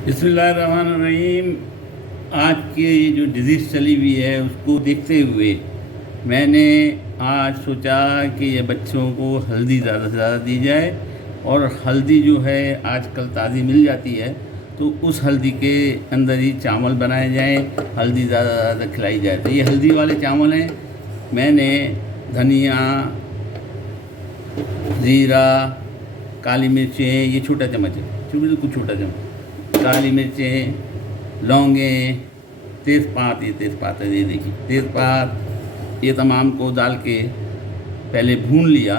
बिस्मिल्लाहिर्रहमानिर्रहीम। आज की ये जो डिज़ीज़ चली हुई है उसको देखते हुए मैंने आज सोचा कि ये बच्चों को हल्दी ज़्यादा से ज़्यादा दी जाए। और हल्दी जो है आजकल ताज़ी मिल जाती है, तो उस हल्दी के अंदर ही चावल बनाए जाएं, हल्दी ज़्यादा से ज़्यादा खिलाई जाए। तो ये हल्दी वाले चावल हैं। मैंने धनिया, ज़ीरा, काली मिर्चें, ये छोटा चम्मच है, बिल्कुल छोटा चम्मच, काली मिर्चें, लौंगे, तेज़पात, ये तेज़पात है, ये देखिए तेज़पात, ये तमाम को डाल के पहले भून लिया।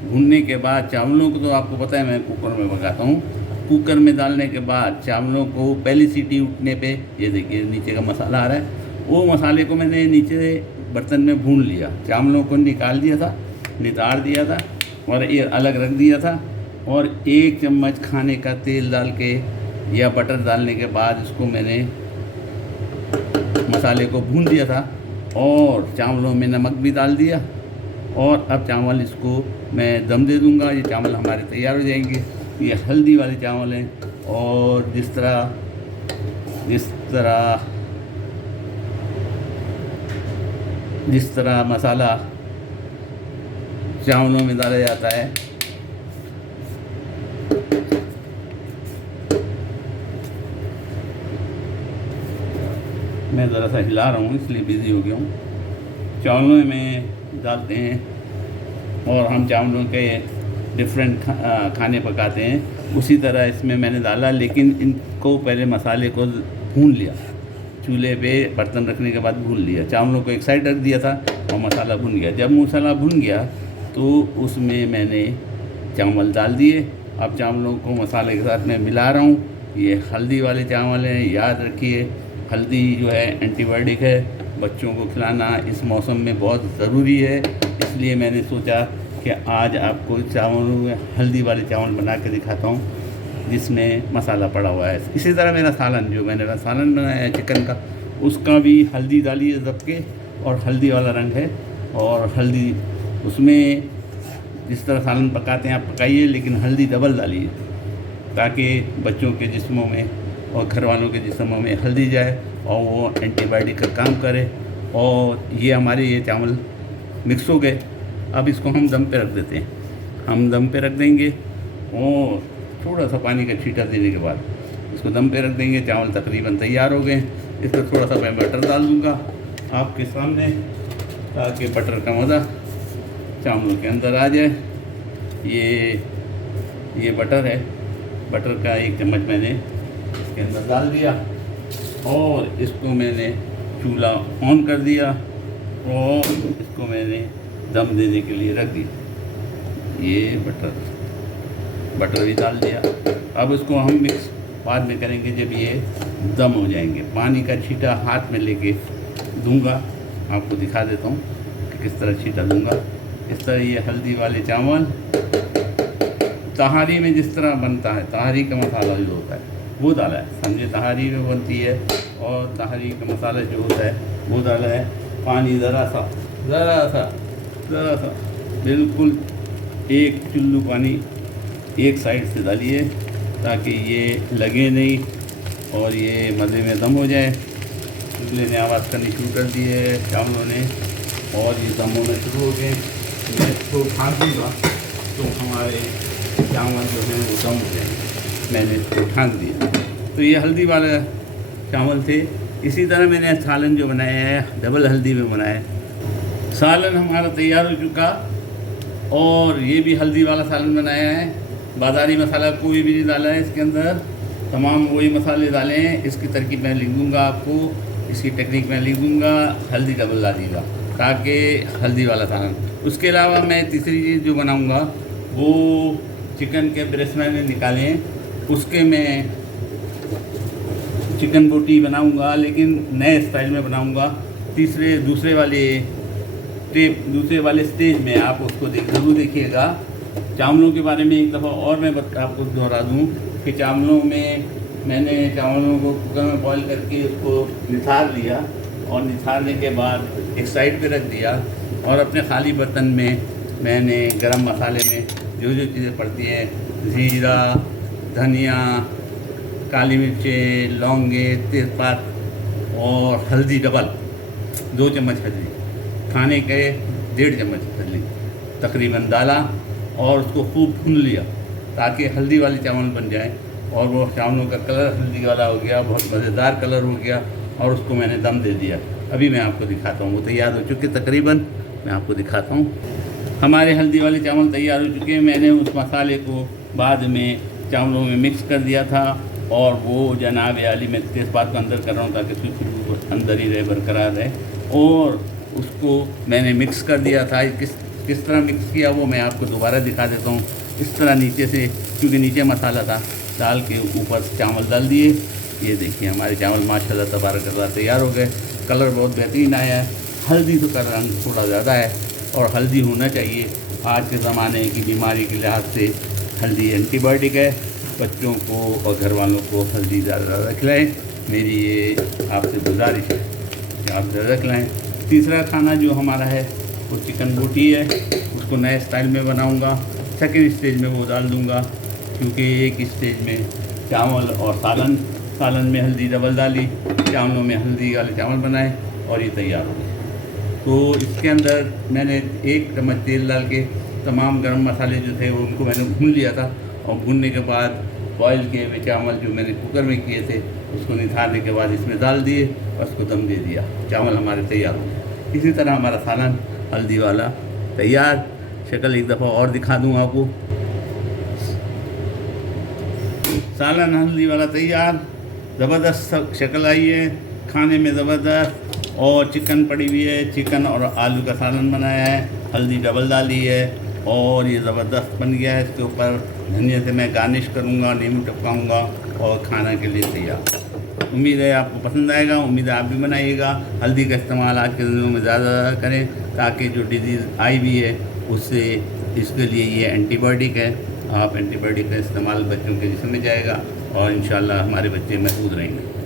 भूनने के बाद चावलों को, तो आपको पता है मैं कुकर में पकाता हूँ। कुकर में डालने के बाद चावलों को पहली सीटी उठने पे, ये देखिए नीचे का मसाला आ रहा है, वो मसाले को मैंने नीचे बर्तन में भून लिया। चावलों को निकाल दिया था, नितार दिया था और ये अलग रख दिया था। और 1 चम्मच खाने का तेल डाल के या बटर डालने के बाद इसको मैंने मसाले को भून दिया था और चावलों में नमक भी डाल दिया। और अब चावल इसको मैं दम दे दूंगा। ये चावल हमारे तैयार हो जाएंगे। ये हल्दी वाले चावल हैं। और जिस तरह मसाला चावलों में डाला जाता है, मैं ज़रा सा हिला रहा हूँ इसलिए बिज़ी हो गया हूँ। चावलों में डालते हैं और हम चावलों के डिफरेंट खाने पकाते हैं, उसी तरह इसमें मैंने डाला। लेकिन इनको पहले मसाले को भून लिया, चूल्हे पे बर्तन रखने के बाद भून लिया। चावलों को एक साइड रख दिया था और मसाला भुन गया। जब मसाला भुन गया तो उसमें मैंने चावल डाल दिए। अब चावलों को मसाले के साथ मैं मिला रहा हूँ। ये हल्दी वाले चावल हैं, याद रखिए हल्दी जो है एंटीबायोटिक है। बच्चों को खिलाना इस मौसम में बहुत ज़रूरी है। इसलिए मैंने सोचा कि आज आपको चावलों में हल्दी वाले चावल बना के दिखाता हूँ जिसमें मसाला पड़ा हुआ है। इसी तरह मेरा सालन, जो मैंने सालन बनाया है चिकन का, उसका भी हल्दी डाली है दब के, और हल्दी वाला रंग है। और हल्दी उसमें जिस तरह सालन पकाते हैं आप पकाइए, लेकिन हल्दी डबल डालिए ताकि बच्चों के जिस्मों में और घर वालों के जिस्मों में हल्दी जाए और वो एंटीबायोटिक का काम करे। और ये हमारे ये चावल मिक्स हो गए। अब इसको हम दम पे रख देते हैं। हम दम पे रख देंगे और थोड़ा सा पानी का छींटा देने के बाद इसको दम पे रख देंगे। चावल तकरीबन तैयार हो गए। इस पर थोड़ा सा मैं बटर डाल दूँगा आपके सामने, ताकि बटर का मज़ा चावलों के अंदर आ जाए। ये बटर है, बटर का 1 चम्मच मैंने इसके अंदर डाल दिया और इसको मैंने चूल्हा ऑन कर दिया और इसको मैंने दम देने के लिए रख दिया। ये बटर भी डाल दिया। अब इसको हम मिक्स बाद में करेंगे जब ये दम हो जाएंगे। पानी का छींटा हाथ में लेके दूंगा, आपको दिखा देता हूँ कि किस तरह छींटा दूंगा। इस तरह ये हल्दी वाले चावल तहारी में जिस तरह बनता है, तहारी का मसाला जो होता है वो डाला है, समझे, तहारी में बनती है। और तहारी का मसाला जो होता है वो डाला है। पानी ज़रा सा बिल्कुल 1 चुल्लू पानी एक साइड से डालिए ताकि ये लगे नहीं और ये मज़े में दम हो जाए। चूल्हे ने आवाज़ करनी शुरू कर दी है चावलों ने और ये दम होना शुरू हो गए। मैं इसको ढाँक दूँगा तो हमारे चावल जो हैं वो दम हो जाएंगे। मैंने इसको ढाँक दिया। तो ये हल्दी वाला चावल थे। इसी तरह मैंने सालन जो बनाया है डबल हल्दी में बनाया है। सालन हमारा तैयार हो चुका और ये भी हल्दी वाला सालन बनाया है। बाज़ारी मसाला कोई भी नहीं डाला है इसके अंदर, तमाम वही मसाले डाले हैं। इसकी तरकीब मैं लिख दूँगा आपको, इसकी टेक्निक मैं लिख दूँगा। हल्दी डबल डालिएगा ताकि हल्दी वाला सालन। उसके अलावा मैं तीसरी चीज़ जो बनाऊँगा वो चिकन के ब्रेस्ट मैंने निकाले हैं, उसके मैं चिकन बोटी बनाऊँगा, लेकिन नए स्टाइल में बनाऊँगा। दूसरे वाले स्टेज में आप उसको ज़रूर देखिएगा। चावलों के बारे में एक दफ़ा और मैं आपको दोहरा दूँ कि चावलों में मैंने चावलों को कुकर में बॉईल करके उसको निथार लिया और निथारने के बाद एक साइड पे रख दिया। और अपने खाली बर्तन में मैंने गरम मसाले में जो जो चीज़ें पड़ती हैं, ज़ीरा, धनिया, काली मिर्चें, लौंगे, तेज़पात और हल्दी डबल 2 चम्मच हल्दी, खाने के 1.5 चम्मच हल्दी तकरीबन डाला और उसको खूब भून लिया ताकि हल्दी वाले चावल बन जाए। और वो चावलों का कलर हल्दी वाला हो गया, बहुत मज़ेदार कलर हो गया और उसको मैंने दम दे दिया। अभी मैं आपको दिखाता हूँ, वो तैयार हो चुके तकरीबन, मैं आपको दिखाता हूँ। हमारे हल्दी वाले चावल तैयार हो चुके हैं। मैंने उस मसाले को बाद में चावलों में मिक्स कर दिया था और वो जनाब आली मैं तेज़पात को अंदर कर रहा हूँ ताकि उसकी खुशबू अंदर ही रहे, बरकरार रहे। और उसको मैंने मिक्स कर दिया था। किस तरह मिक्स किया वो मैं आपको दोबारा दिखा देता हूँ। इस तरह नीचे से, क्योंकि नीचे मसाला था, डाल के ऊपर चावल डाल दिए। ये देखिए हमारे चावल माशाल्लाह तबारकल्लाह तैयार हो गए। कलर बहुत बेहतरीन आया है। हल्दी तो का रंग थोड़ा ज़्यादा है और हल्दी होना चाहिए। आज के ज़माने की बीमारी के लिहाज से हल्दी एंटीबायोटिक है। बच्चों को और घर वालों को हल्दी ज़्यादा खिलाएँ, मेरी ये आपसे गुजारिश है कि आप ज़्यादा खिलाएँ। तीसरा खाना जो हमारा है वो चिकन बोटी है, उसको नए स्टाइल में बनाऊँगा। सेकेंड स्टेज में वो डाल दूँगा, क्योंकि एक स्टेज में चावल और सालन में हल्दी डबल डाली, चावलों में हल्दी वाले चावल बनाए और ये तैयार हो गए। तो इसके अंदर मैंने 1 चम्मच तेल डाल के तमाम गरम मसाले जो थे वो उनको मैंने भून लिया था और भूनने के बाद बॉयल किए हुए चावल जो मैंने कुकर में किए थे उसको निथारने के बाद इसमें डाल दिए और उसको दम दे दिया। चावल हमारे तैयार हो गए। इसी तरह हमारा सालन हल्दी वाला तैयार। शक्ल एक दफ़ा और दिखा दूँ आपको। सालन हल्दी वाला तैयार, ज़बरदस्त शक्ल आई है, खाने में ज़बरदस्त। और चिकन पड़ी हुई है, चिकन और आलू का सालन बनाया है, हल्दी डबल डाली है और ये ज़बरदस्त बन गया है। इसके ऊपर धनिया से मैं गार्निश करूँगा, नींबू टपकाऊँगा और खाना के लिए तैयार। उम्मीद है आपको पसंद आएगा, उम्मीद है आप भी बनाइएगा। हल्दी का इस्तेमाल आज के दिनों में ज़्यादा करें ताकि जो डिजीज़ आई हुई है उससे, इसके लिए ये एंटीबायोटिक है। आप एंटीबायोटिक का इस्तेमाल बच्चों के जिस्म में जाएगा और इंशाल्लाह हमारे बच्चे महफूज रहेंगे।